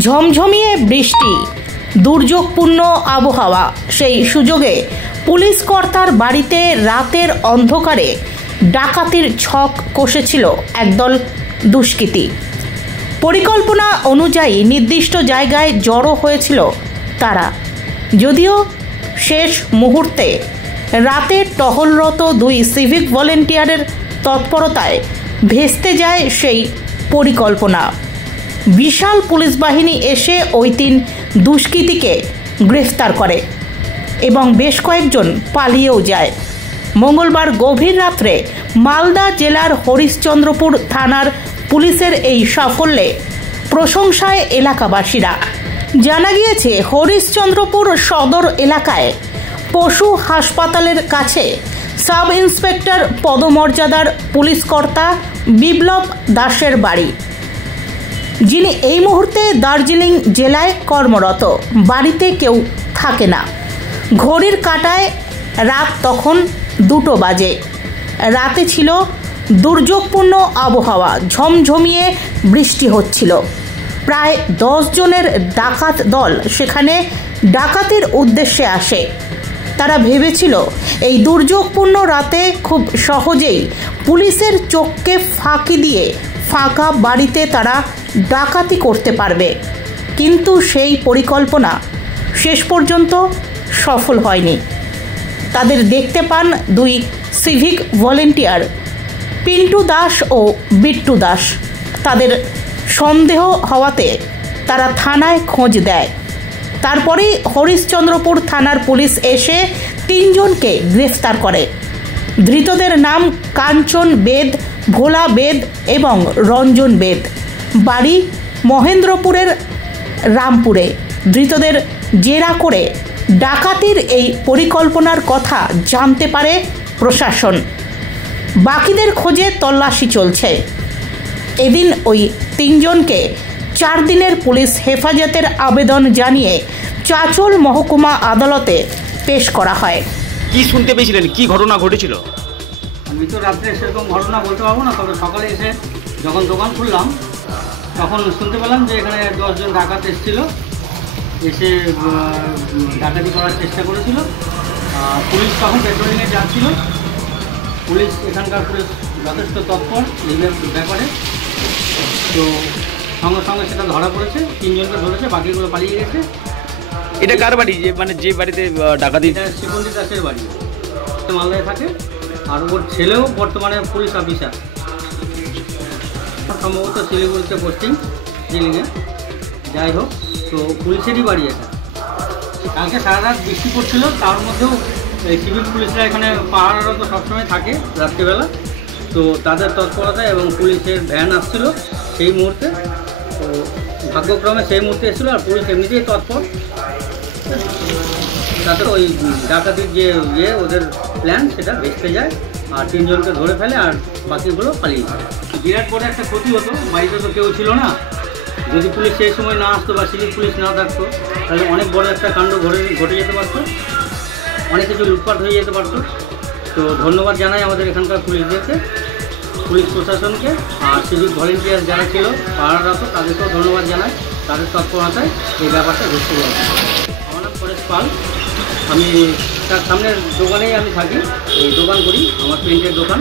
ঝমঝমিয়ে বৃষ্টি, দুর্যোগপূর্ণ আবহাওয়া। সেই সুযোগে পুলিশ কর্তার বাড়িতে রাতের অন্ধকারে ডাকাতির ছক কষেছিল একদল দুষ্কৃতী। পরিকল্পনা অনুযায়ী নির্দিষ্ট জায়গায় জড়ো হয়েছিল তারা। যদিও শেষ মুহূর্তে রাতে টহলরত দুই সিভিক ভলেন্টিয়ারের তৎপরতায় ভেস্তে যায় সেই পরিকল্পনা। বিশাল পুলিশ বাহিনী এসে ওই তিন দুষ্কৃতীকে গ্রেফতার করে এবং বেশ কয়েকজন পালিয়েও যায়। মঙ্গলবার গভীর রাত্রে মালদা জেলার হরিশ্চন্দ্রপুর থানার পুলিশের এই সাফল্যে প্রশংসায় এলাকাবাসীরা। জানা গিয়েছে, হরিশ্চন্দ্রপুর সদর এলাকায় পশু হাসপাতালের কাছে সাব ইন্সপেক্টর পদমর্যাদার পুলিশ কর্তা বিপ্লব দাসের বাড়ি, যিনি এই মুহূর্তে দার্জিলিং জেলায় কর্মরত। বাড়িতে কেউ থাকে না। ঘড়ির কাঁটায় রাত তখন 2টো বাজে। রাতে ছিল দুর্যোগপূর্ণ আবহাওয়া, ঝমঝমিয়ে বৃষ্টি হচ্ছিল। প্রায় 10 জনের ডাকাত দল সেখানে ডাকাতির উদ্দেশ্যে আসে। তারা ভেবেছিল এই দুর্যোগপূর্ণ রাতে খুব সহজেই পুলিশের চোখকে ফাঁকি দিয়ে ফাঁকা বাড়িতে তারা ডাকাতি করতে পারবে। কিন্তু সেই পরিকল্পনা শেষ পর্যন্ত সফল হয়নি। তাদের দেখতে পান দুই সিভিক ভলেন্টিয়ার, পিন্টু দাস ও বিট্টু দাস। তাদের সন্দেহ হওয়াতে তারা থানায় খোঁজ দেয়। তারপরেই হরিশ্চন্দ্রপুর থানার পুলিশ এসে 3 জনকে গ্রেফতার করে। ধৃতদের নাম কাঞ্চন বেদ, ভোলা বেদ এবং রঞ্জন বেদ। বাড়ি মহেন্দ্রপুরের রামপুরে। ধৃতদের জেরা করে ডাকাতির এই পরিকল্পনার কথা জানতে পারে প্রশাসন। বাকিদের খোঁজে তল্লাশি চলছে। এদিন ওই 3 জনকে 4 দিনের পুলিশ হেফাজতের আবেদন জানিয়ে চাঁচল মহকুমা আদালতে পেশ করা হয়। কি শুনতে পেয়েছিলেন, কি ঘটনা ঘটেছিল? আমি তো রাত্রে সেরকম ঘটনা বলতে পারবো না, তবে সকালে এসে যখন দোকান খুললাম তখন শুনতে পেলাম যে এখানে 10 জন ডাকাত এসেছিল, এসে ডাকাতি করার চেষ্টা করেছিল। পুলিশ তখন পেট্রোলিংয়ে যাচ্ছিল। পুলিশ, এখানকার পুলিশ যথেষ্ট তৎপর এই ব্যাপারে। তো সঙ্গে সঙ্গে সেটা ধরা পড়েছে, 3 জনকে ধরেছে, বাকিগুলো পালিয়ে গেছে। এটা কার বাড়ি, যে বাড়িতে ডাকাতি? এটা শিবন্দি দাসের বাড়ি, মালদায় থাকে। আর ওর ছেলেও বর্তমানে পুলিশ অফিসার, সম্ভবত শিলিগুড়িতে পোস্টিং, জিলিংয়ে। যাই হোক, তো পুলিশেরই বাড়ি এটা। কালকে সারা রাত বৃষ্টি পড়ছিল, তার মধ্যেও সিভিল পুলিশরা এখানে পাহারারত সবসময় থাকে রাত্রিবেলা। তো তাদের তৎপরতা এবং পুলিশের ভ্যান আসছিল সেই মুহূর্তে। তো ভাগ্যক্রমে সেই মুহূর্তে এসেছিলো, আর পুলিশ এমনিতেই তৎপর। তাদের ওই ডাকাতির যে ওদের প্ল্যান সেটা ভেস্তে যায়, আর 3 জনকে ধরে ফেলে, আর বাকিগুলো পালিয়ে যায়। বিরাট বড় একটা ক্ষতি হতো, বাড়িতে তো কেউ ছিল না। যদি পুলিশ সেই সময় না আসতো বা সিভিল পুলিশ না থাকতো, তাহলে অনেক বড় একটা কাণ্ড ঘটে যেতে পারতো, অনেক কিছু লুটপাট হয়ে যেতে পারতো। তো ধন্যবাদ জানাই আমাদের এখানকার পুলিশদেরকে, পুলিশ প্রশাসনকে, আর সিভিক ভলেন্টিয়ার যারা ছিল পাহারারত তাদেরকেও ধন্যবাদ জানাই। তাদের তৎপরতায় এই ব্যাপারটা ঘটতে যায়। আমার নাম পরেশ পাল। আমি তার সামনের দোকানেই আমি থাকি, এই দোকান করি, আমার প্রিন্টের দোকান।